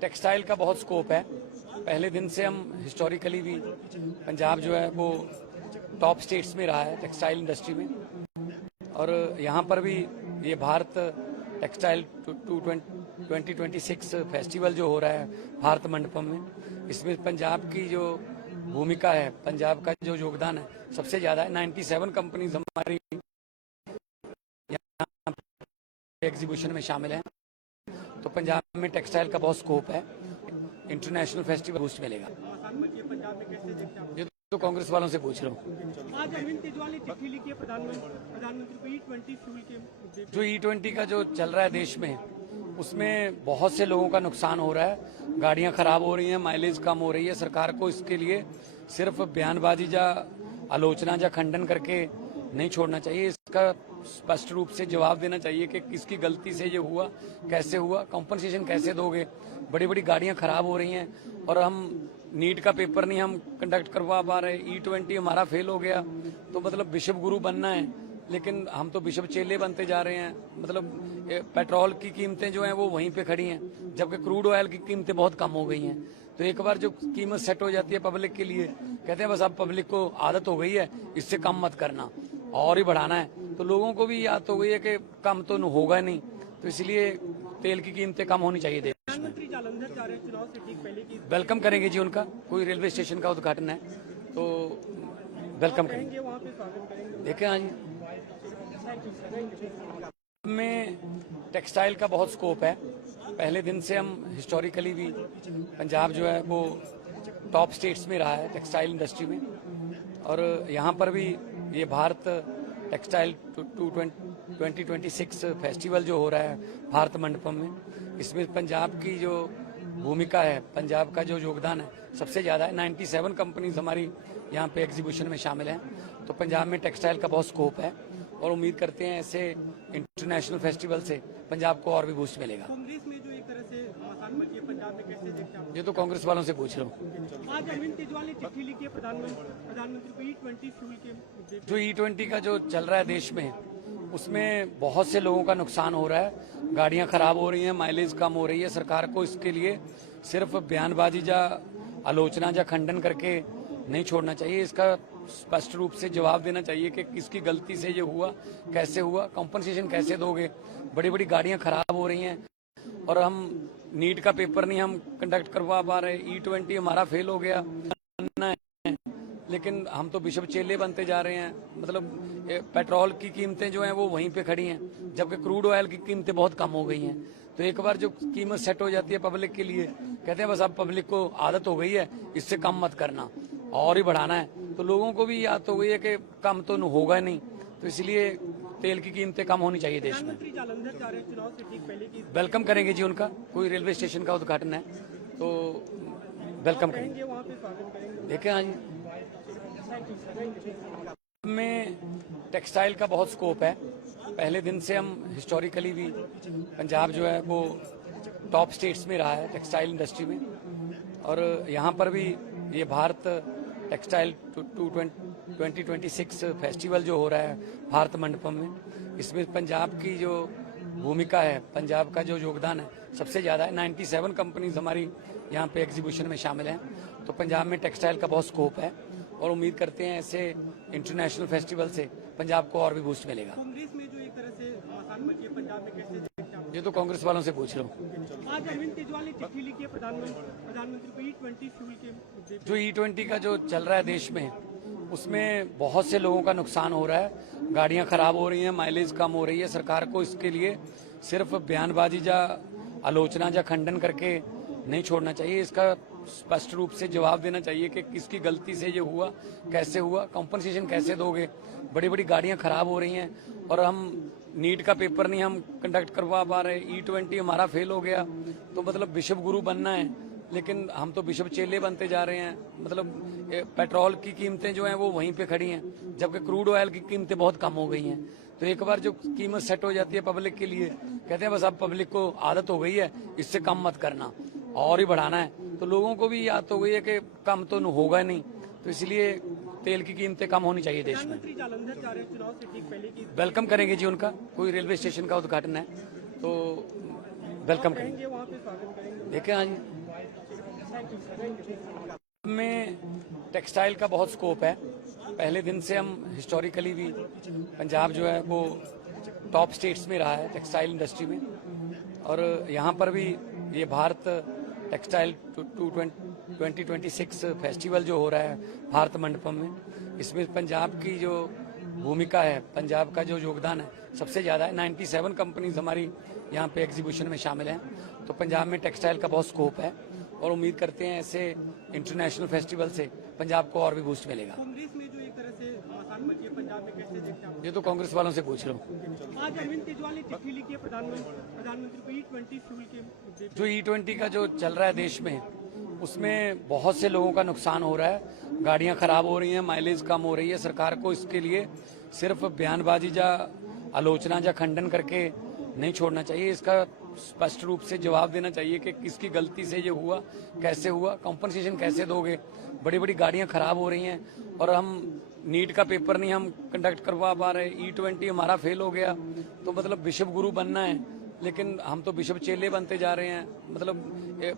Textile का बहुत scope है। पहले दिन से हम हिस्टोरिकली भी पंजाब जो है वो टॉप स्टेट्स में रहा है टेक्सटाइल इंडस्ट्री में, और यहाँ पर भी ये भारत टेक्सटाइल 2026 फेस्टिवल जो हो रहा है भारत मंडपम में, इसमें पंजाब की जो भूमिका है, पंजाब का जो योगदान है सबसे ज़्यादा है। 97 कंपनीज हमारी यहाँ एग्जीबिशन में शामिल हैं, तो पंजाब में टेक्सटाइल का बहुत स्कोप है। इंटरनेशनल फेस्टिवल बूस्ट मिलेगा। ये तो कांग्रेस वालों से पूछ रहा हूँ। आज अरविंद केजरीवाल ने चिट्ठी लिखी है प्रधानमंत्री को E20 फ्यूल के जो E20 का जो चल रहा है देश में, उसमें बहुत से लोगों का नुकसान हो रहा है। गाड़ियां खराब हो रही हैं, माइलेज कम हो रही है। सरकार को इसके लिए सिर्फ बयानबाजी या आलोचना या खंडन करके नहीं छोड़ना चाहिए। इसका स्पष्ट रूप से जवाब देना चाहिए कि किसकी गलती से ये हुआ, कैसे हुआ, कॉम्पनसेशन कैसे दोगे। बड़ी बड़ी गाड़ियां खराब हो रही हैं और हम नीट का पेपर नहीं हम कंडक्ट करवा पा रहे। E20 हमारा फेल हो गया, तो मतलब विश्व गुरु बनना है, लेकिन हम तो विश्व चेले बनते जा रहे हैं। मतलब पेट्रोल की कीमतें जो हैं वो वहीं पे खड़ी हैं, जबकि क्रूड ऑयल की कीमतें बहुत कम हो गई हैं। तो एक बार जो कीमत सेट हो जाती है पब्लिक के लिए, कहते हैं बस अब पब्लिक को आदत हो गई है, इससे कम मत करना और ही बढ़ाना है। तो लोगों को भी याद हो गई है कि कम तो होगा नहीं, तो इसलिए तेल की कीमतें कम होनी चाहिए देश में। प्रधानमंत्री जालंधर जा रहे हैं चुनाव से ठीक पहले की वेलकम करेंगे जी उनका। कोई रेलवे स्टेशन का उद्घाटन है तो वेलकम करेंगे, वहाँ पे स्वागत करेंगे। देखें आज में टेक्सटाइल का बहुत स्कोप है। पहले दिन से हम हिस्टोरिकली भी पंजाब जो है वो टॉप स्टेट्स में रहा है टेक्सटाइल इंडस्ट्री में, और यहाँ पर भी ये भारत टेक्सटाइल 2026 फेस्टिवल जो हो रहा है भारत मंडपम में, इसमें पंजाब की जो भूमिका है, पंजाब का जो योगदान है सबसे ज़्यादा है। 97 कंपनीज हमारी यहाँ पे एग्जीबिशन में शामिल हैं, तो पंजाब में टेक्सटाइल का बहुत स्कोप है और उम्मीद करते हैं ऐसे इंटरनेशनल फेस्टिवल से पंजाब को और भी बूस्ट मिलेगा। कांग्रेस में जो एक तरह से मसान मची है पंजाब में, कैसे देखते हैं? ये तो कांग्रेस वालों से पूछ रहा हूँ। आज अरविंद केजरीवाल ने चिट्ठी लिखी है प्रधानमंत्री को E20 फ्यूल के जो E20 का जो चल रहा है देश में, उसमें बहुत से लोगों का नुकसान हो रहा है। गाड़ियां खराब हो रही हैं, माइलेज कम हो रही है। सरकार को इसके लिए सिर्फ बयानबाजी या आलोचना या खंडन करके नहीं छोड़ना चाहिए। इसका स्पष्ट रूप से जवाब देना चाहिए कि किसकी गलती से ये हुआ, कैसे हुआ, कॉम्पनसेशन कैसे दोगे। बड़ी बड़ी गाड़ियां खराब हो रही हैं और हम नीट का पेपर नहीं हम कंडक्ट करवा पा रहे। E20 हमारा फेल हो गया, लेकिन हम तो विश्व चेले बनते जा रहे हैं। मतलब पेट्रोल की कीमतें जो हैं वो वहीं पे खड़ी हैं, जबकि क्रूड ऑयल की कीमतें बहुत कम हो गई हैं। तो एक बार जो कीमत सेट हो जाती है पब्लिक के लिए, कहते हैं बस अब पब्लिक को आदत हो गई है, इससे कम मत करना और ही बढ़ाना है। तो लोगों को भी याद हो गई है कि कम तो होगा नहीं, तो इसलिए तेल की कीमतें कम होनी चाहिए देश में। प्रधानमंत्री जालंधर जा रहे हैं चुनाव से ठीक पहले की वेलकम करेंगे जी उनका। कोई रेलवे स्टेशन का उद्घाटन है तो वेलकम करेंगे, वहाँ पे स्वागत करेंगे। देखें आज में टेक्सटाइल का बहुत स्कोप है। पहले दिन से हम हिस्टोरिकली भी पंजाब जो है वो टॉप स्टेट्स में रहा है टेक्सटाइल इंडस्ट्री में, और यहाँ पर भी ये भारत टेक्सटाइल 2026 फेस्टिवल जो हो रहा है भारत मंडपम में, इसमें पंजाब की जो भूमिका है, पंजाब का जो योगदान है सबसे ज़्यादा है। 97 कंपनीज हमारी यहाँ पे एग्जीबिशन में शामिल हैं, तो पंजाब में टेक्सटाइल का बहुत स्कोप है और उम्मीद करते हैं ऐसे इंटरनेशनल फेस्टिवल से पंजाब को और भी बूस्ट मिलेगा। कांग्रेस में जो एक तरह से मसान मची है पंजाब में, कैसे देखते हैं? ये तो कांग्रेस वालों से पूछ रहा हूँ। आज अरविंद केजरीवाल ने चिट्ठी लिखी है प्रधानमंत्री को E20 फ्यूल के जो E20 का जो चल रहा है देश में, उसमें बहुत से लोगों का नुकसान हो रहा है। गाड़ियां खराब हो रही हैं, माइलेज कम हो रही है। सरकार को इसके लिए सिर्फ बयानबाजी या आलोचना या खंडन करके नहीं छोड़ना चाहिए। इसका स्पष्ट रूप से जवाब देना चाहिए कि किसकी गलती से ये हुआ, कैसे हुआ, कॉम्पनसेशन कैसे दोगे। बड़ी बड़ी गाड़ियां खराब हो रही हैं और हम नीट का पेपर नहीं हम कंडक्ट करवा पा रहे। E20 हमारा फेल हो गया, तो मतलब विश्व गुरु बनना है, लेकिन हम तो विश्व चेले बनते जा रहे हैं। मतलब पेट्रोल की कीमतें जो हैं वो वहीं पे खड़ी हैं, जबकि क्रूड ऑयल की कीमतें बहुत कम हो गई हैं। तो एक बार जो कीमत सेट हो जाती है पब्लिक के लिए, कहते हैं बस अब पब्लिक को आदत हो गई है, इससे कम मत करना और ही बढ़ाना है। तो लोगों को भी याद हो गई है कि कम तो होगा नहीं, तो इसलिए तेल की कीमतें कम होनी चाहिए देश में। प्रधानमंत्री जालंधर जा रहे हैं चुनाव से ठीक पहले की वेलकम करेंगे जी उनका। कोई रेलवे स्टेशन का उद्घाटन है तो वेलकम करेंगे करेंगे। वहाँ पे स्वागत करेंगे। देखें आज में टेक्सटाइल का बहुत स्कोप है। पहले दिन से हम हिस्टोरिकली भी पंजाब जो है वो टॉप स्टेट्स में रहा है टेक्सटाइल इंडस्ट्री में, और यहाँ पर भी ये भारत टेक्सटाइल 2026 फेस्टिवल जो हो रहा है भारत मंडपम में, इसमें पंजाब की जो भूमिका है, पंजाब का जो योगदान है सबसे ज़्यादा है। 97 कंपनीज हमारी यहाँ पे एग्जीबिशन में शामिल हैं। तो पंजाब में टेक्सटाइल का बहुत स्कोप है और उम्मीद करते हैं ऐसे इंटरनेशनल फेस्टिवल से पंजाब को और भी बूस्ट मिलेगा। कांग्रेस में जो एक तरह से आसान मची है पंजाब में, कैसे देखते हैं आप? ये तो कांग्रेस वालों से पूछ लो। आज अरविंद केजरीवाल ने चिट्ठी लिखी है प्रधानमंत्री को E20 फ्यूल के मुद्दे पे। जो E20 का जो चल रहा है देश में, उसमें बहुत से लोगों का नुकसान हो रहा है। गाड़ियां खराब हो रही हैं, माइलेज कम हो रही है। सरकार को इसके लिए सिर्फ बयानबाजी या आलोचना या खंडन करके नहीं छोड़ना चाहिए। इसका स्पष्ट रूप से जवाब देना चाहिए कि किसकी गलती से ये हुआ, कैसे हुआ, कॉम्पनसेशन कैसे दोगे। बड़ी बड़ी गाड़ियां खराब हो रही हैं और हम नीट का पेपर नहीं हम कंडक्ट करवा पा रहे। E20 हमारा फेल हो गया, तो मतलब विश्व गुरु बनना है, लेकिन हम तो विश्व चेले बनते जा रहे हैं। मतलब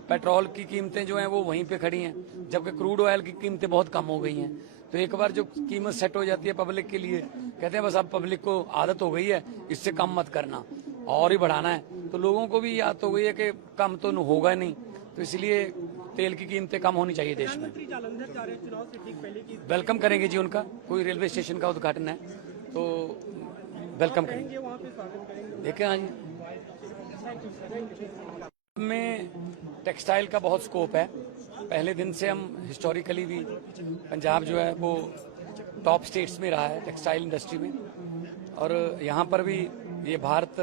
पेट्रोल की कीमतें जो हैं वो वहीं पे खड़ी हैं, जबकि क्रूड ऑयल की कीमतें बहुत कम हो गई हैं। तो एक बार जो कीमत सेट हो जाती है पब्लिक के लिए, कहते हैं बस अब पब्लिक को आदत हो गई है, इससे कम मत करना और ही बढ़ाना है। तो लोगों को भी याद हो गई है कि कम तो होगा नहीं, तो इसलिए तेल की कीमतें कम होनी चाहिए देश में। प्रधानमंत्री जालंधर जा रहे हैं चुनाव से ठीक पहले की। वेलकम करेंगे जी उनका। कोई रेलवे स्टेशन का उद्घाटन है तो वेलकम करेंगे। करेंगे वहाँ पे स्वागत करेंगे। देखें आज में टेक्सटाइल का बहुत स्कोप है। पहले दिन से हम हिस्टोरिकली भी पंजाब जो है वो टॉप स्टेट्स में रहा है टेक्सटाइल इंडस्ट्री में, और यहाँ पर भी ये भारत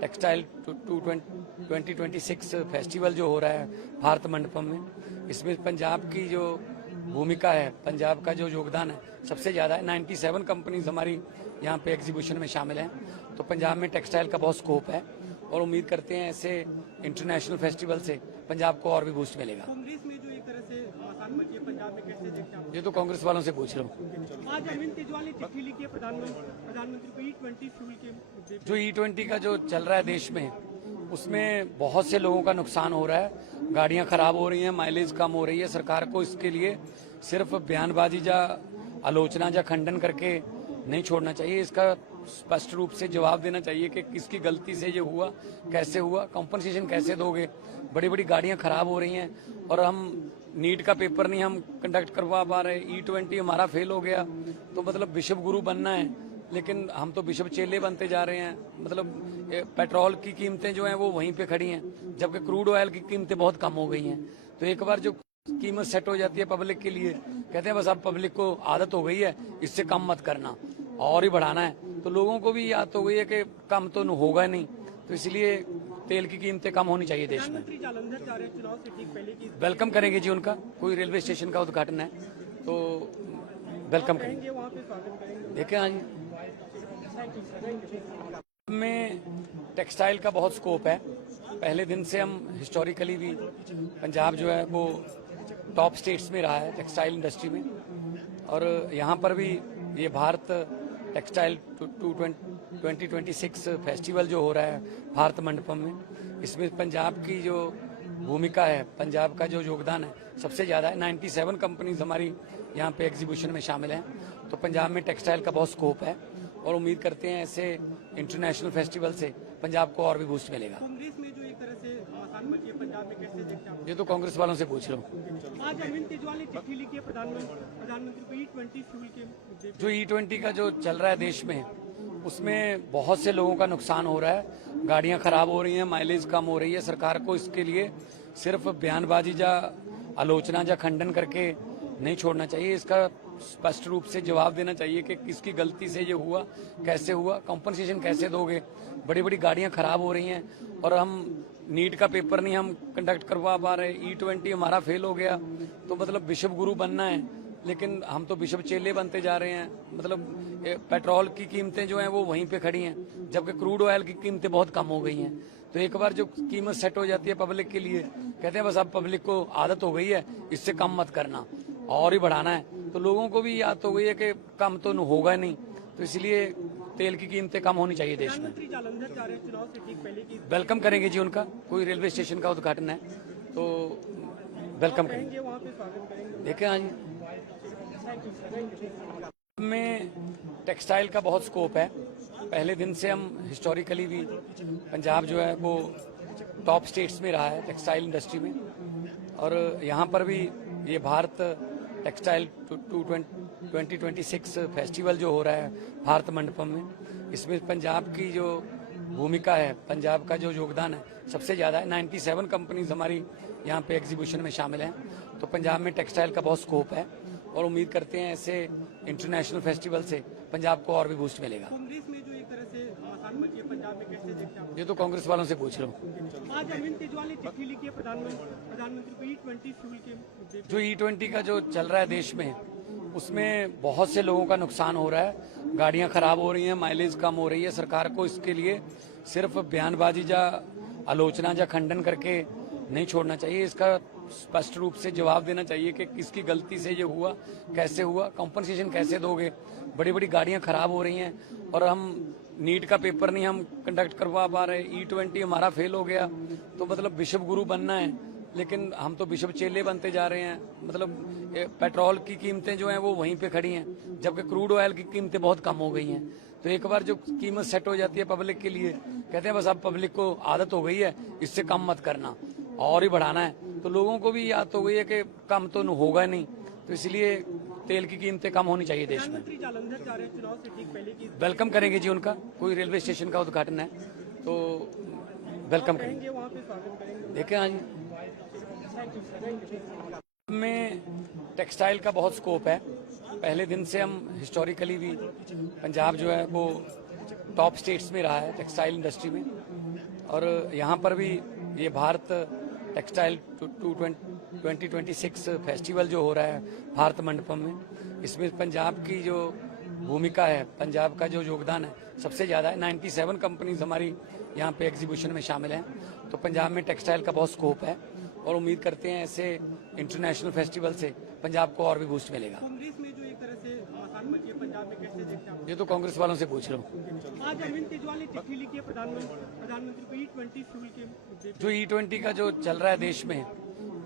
टेक्सटाइल 2026 फेस्टिवल जो हो रहा है भारत मंडपम में, इसमें पंजाब की जो भूमिका है, पंजाब का जो योगदान है सबसे ज़्यादा है। 97 कंपनीज हमारी यहाँ पे एग्जीबिशन में शामिल हैं। तो पंजाब में टेक्सटाइल का बहुत स्कोप है और उम्मीद करते हैं ऐसे इंटरनेशनल फेस्टिवल से पंजाब को और भी बूस्ट मिलेगा। कांग्रेस में जो एक तरह से आसान मची है पंजाब में, कैसे देखते हैं आप? ये तो कांग्रेस वालों से पूछ लो। आज अरविंद केजरीवाल ने चिट्ठी लिखी है प्रधानमंत्री को E20 फ्यूल के मुद्दे पे। जो E20 का जो चल रहा है देश में, उसमें बहुत से लोगों का नुकसान हो रहा है। गाड़ियां खराब हो रही हैं, माइलेज कम हो रही है। सरकार को इसके लिए सिर्फ बयानबाजी या आलोचना या खंडन करके नहीं छोड़ना चाहिए। इसका स्पष्ट रूप से जवाब देना चाहिए कि किसकी गलती से ये हुआ, कैसे हुआ, कॉम्पनसेशन कैसे दोगे। बड़ी बड़ी गाड़ियां खराब हो रही हैं और हम नीट का पेपर नहीं हम कंडक्ट करवा पा रहे। E20 हमारा फेल हो गया, तो मतलब विश्व गुरु बनना है, लेकिन हम तो विश्व चेले बनते जा रहे हैं। मतलब पेट्रोल की कीमतें जो हैं वो वहीं पे खड़ी हैं, जबकि क्रूड ऑयल की कीमतें बहुत कम हो गई हैं। तो एक बार जो कीमत सेट हो जाती है पब्लिक के लिए, कहते हैं बस अब पब्लिक को आदत हो गई है, इससे कम मत करना और ही बढ़ाना है। तो लोगों को भी याद हो गई है कि कम तो होगा नहीं, तो इसलिए तेल की कीमतें कम होनी चाहिए देश में। प्रधानमंत्री जालंधर जा रहे हैं चुनाव से ठीक पहले की। वेलकम करेंगे जी उनका। कोई रेलवे स्टेशन का उद्घाटन है तो वेलकम करेंगे। करेंगे वहाँ पे स्वागत करेंगे। देखें आज में टेक्सटाइल का बहुत स्कोप है। पहले दिन से हम हिस्टोरिकली भी पंजाब जो है वो टॉप स्टेट्स में रहा है टेक्सटाइल इंडस्ट्री में, और यहाँ पर भी ये भारत टेक्सटाइल 2026 फेस्टिवल जो हो रहा है भारत मंडपम में, इसमें पंजाब की जो भूमिका है, पंजाब का जो योगदान है सबसे ज़्यादा है। 97 कंपनीज हमारी यहाँ पे एग्जीबिशन में शामिल हैं। तो पंजाब में टेक्सटाइल का बहुत स्कोप है और उम्मीद करते हैं ऐसे इंटरनेशनल फेस्टिवल से पंजाब को और भी बूस्ट मिलेगा। कांग्रेस में जो एक तरह से आसान मची है पंजाब में, कैसे देखते हैं आप? ये तो कांग्रेस वालों से पूछ लो। आज अरविंद केजरीवाल ने चिट्ठी लिखी है प्रधानमंत्री को E20 फ्यूल के मुद्दे पे। जो E20 का जो चल रहा है देश में, उसमें बहुत से लोगों का नुकसान हो रहा है। गाड़ियां खराब हो रही हैं, माइलेज कम हो रही है। सरकार को इसके लिए सिर्फ बयानबाजी या आलोचना या खंडन करके नहीं छोड़ना चाहिए। इसका स्पष्ट रूप से जवाब देना चाहिए कि किसकी गलती से ये हुआ, कैसे हुआ, कॉम्पनसेशन कैसे दोगे। बड़ी बड़ी गाड़ियां खराब हो रही हैं और हम नीट का पेपर नहीं हम कंडक्ट करवा पा रहे। E20 हमारा फेल हो गया, तो मतलब विश्व गुरु बनना है, लेकिन हम तो विश्व चेले बनते जा रहे हैं। मतलब पेट्रोल की कीमतें जो हैं वो वहीं पे खड़ी हैं, जबकि क्रूड ऑयल की कीमतें बहुत कम हो गई हैं। तो एक बार जो कीमत सेट हो जाती है पब्लिक के लिए, कहते हैं बस अब पब्लिक को आदत हो गई है, इससे कम मत करना और ही बढ़ाना है। तो लोगों को भी याद हो गई है कि कम तो होगा नहीं, तो इसलिए तेल की कीमतें कम होनी चाहिए देश में। प्रधानमंत्री जालंधर जा रहे हैं चुनाव से ठीक पहले की वेलकम करेंगे जी उनका, कोई रेलवे स्टेशन का उद्घाटन है तो वेलकम करेंगे। रहेंगे वहाँ पे स्वागत करेंगे। देखें आज में टेक्सटाइल का बहुत स्कोप है। पहले दिन से हम हिस्टोरिकली भी पंजाब जो है वो टॉप स्टेट्स में रहा है टेक्सटाइल इंडस्ट्री में, और यहाँ पर भी ये भारत टेक्सटाइल 2026 फेस्टिवल जो हो रहा है भारत मंडपम में, इसमें पंजाब की जो भूमिका है, पंजाब का जो योगदान है सबसे ज़्यादा है। 97 कंपनीज हमारी यहाँ पे एग्जीबिशन में शामिल हैं। तो पंजाब में टेक्सटाइल का बहुत स्कोप है और उम्मीद करते हैं ऐसे इंटरनेशनल फेस्टिवल से पंजाब को और भी बूस्ट मिलेगा। कांग्रेस में जो एक तरह से आसान मची है पंजाब में, कैसे देखते हैं आप? ये तो कांग्रेस वालों से पूछ लो। आज अरविंद केजरीवाल ने चिट्ठी लिखी है प्रधानमंत्री को E20 फ्यूल के मुद्दे पे। जो E20 का जो चल रहा है देश में, उसमें बहुत से लोगों का नुकसान हो रहा है। गाड़ियां खराब हो रही हैं, माइलेज कम हो रही है। सरकार को इसके लिए सिर्फ बयानबाजी या आलोचना या खंडन करके नहीं छोड़ना चाहिए। इसका स्पष्ट रूप से जवाब देना चाहिए कि किसकी गलती से ये हुआ, कैसे हुआ, कॉम्पनसेशन कैसे दोगे। बड़ी बड़ी गाड़ियां खराब हो रही हैं और हम नीट का पेपर नहीं हम कंडक्ट करवा पा रहे। E20 हमारा फेल हो गया तो मतलब विश्व गुरु बनना है, लेकिन हम तो विश्व चेले बनते जा रहे हैं। मतलब पेट्रोल की कीमतें जो हैं वो वहीं पे खड़ी हैं, जबकि क्रूड ऑयल की कीमतें बहुत कम हो गई हैं। तो एक बार जो कीमत सेट हो जाती है पब्लिक के लिए, कहते हैं बस अब पब्लिक को आदत हो गई है, इससे कम मत करना और ही बढ़ाना है। तो लोगों को भी याद हो गई है कि कम तो होगा नहीं, तो इसलिए तेल की कीमतें कम होनी चाहिए देश में। प्रधानमंत्री जालंधर जा रहे हैं चुनाव से ठीक पहले की वेलकम करेंगे जी उनका, कोई रेलवे स्टेशन का उद्घाटन है तो वेलकम करेंगे। रहेंगे वहाँ पे स्वागत करेंगे। देखें आज में टेक्सटाइल का बहुत स्कोप है। पहले दिन से हम हिस्टोरिकली भी पंजाब जो है वो टॉप स्टेट्स में रहा है टेक्सटाइल इंडस्ट्री में, और यहाँ पर भी ये भारत टेक्सटाइल 2026 फेस्टिवल जो हो रहा है भारत मंडपम में, इसमें पंजाब की जो भूमिका है, पंजाब का जो योगदान है सबसे ज़्यादा है। 97 कंपनीज हमारी यहाँ पे एग्जीबिशन में शामिल हैं। तो पंजाब में टेक्सटाइल का बहुत स्कोप है और उम्मीद करते हैं ऐसे इंटरनेशनल फेस्टिवल से पंजाब को और भी बूस्ट मिलेगा। कांग्रेस में जो एक तरह से आसान मची है पंजाब में, कैसे देखते हैं आप? ये तो कांग्रेस वालों से पूछ लो। आज अरविंद केजरीवाल ने चिट्ठी लिखी है प्रधानमंत्री को E20 फ्यूल के मुद्दे पे। जो E20 का जो चल रहा है देश में,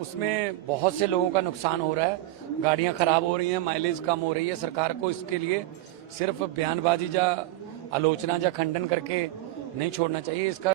उसमें बहुत से लोगों का नुकसान हो रहा है। गाड़ियां खराब हो रही हैं, माइलेज कम हो रही है। सरकार को इसके लिए सिर्फ बयानबाजी या आलोचना या खंडन करके नहीं छोड़ना चाहिए। इसका